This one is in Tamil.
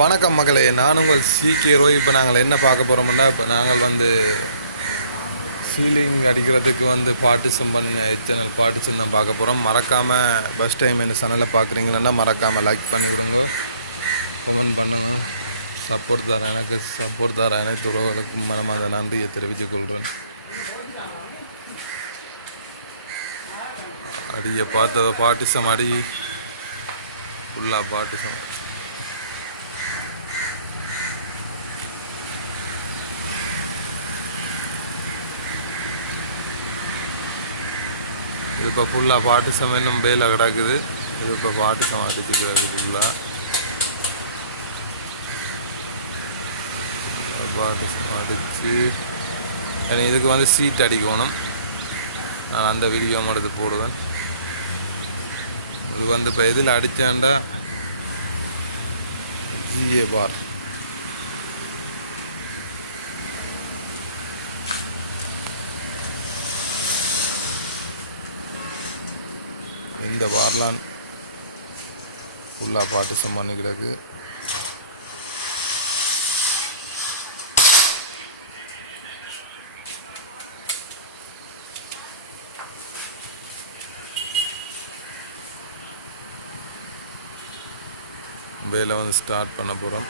வணக்கம் மகளே, நான் உங்கள் CK ரோய். இப்போ நாங்கள் என்ன பார்க்க போகிறோம்னா, இப்போ நாங்கள் வந்து சீலிங் அடிக்கிறதுக்கு வந்து பார்ட்டிஷன் பண்ண சேனல் பார்ட்டிஷன் தான் பார்க்க போகிறோம். மறக்காமல் ஃபஸ்ட் டைம் இந்த சேனலை பார்க்குறீங்கன்னா மறக்காமல் லைக் பண்ணிவிடுங்க, கமெண்ட் பண்ணணும். எனக்கு சப்போர்ட் தர அனைத்து உறவுகளுக்கும் மனமாத நன்றியை தெரிவித்துக் கொள்கிறேன். அடியை பார்த்த பார்ட்டிஷன் அடி ஃபுல்லாக பார்ட்டிஷன். இது இப்போ ஃபுல்லாக பார்ட்டிஷன் இன்னும் பேல கிடக்குது. இது இப்போ பார்ட்டிஷன் அடிச்சுக்கிறது ஃபுல்லாக பார்ட்டிஷன் அடித்து இதுக்கு வந்து சீட் அடிக்கணும். நான் அந்த வீடியோ எடுத்து போடுவேன். இது வந்து இப்போ எதில் அடித்தாண்டா GA பார். இந்த பார்லாம் ஃபுல்லாக பார்ட்டிஷன் பண்ணி கிடக்கு. வேலை வந்து ஸ்டார்ட் பண்ண போகிறோம்.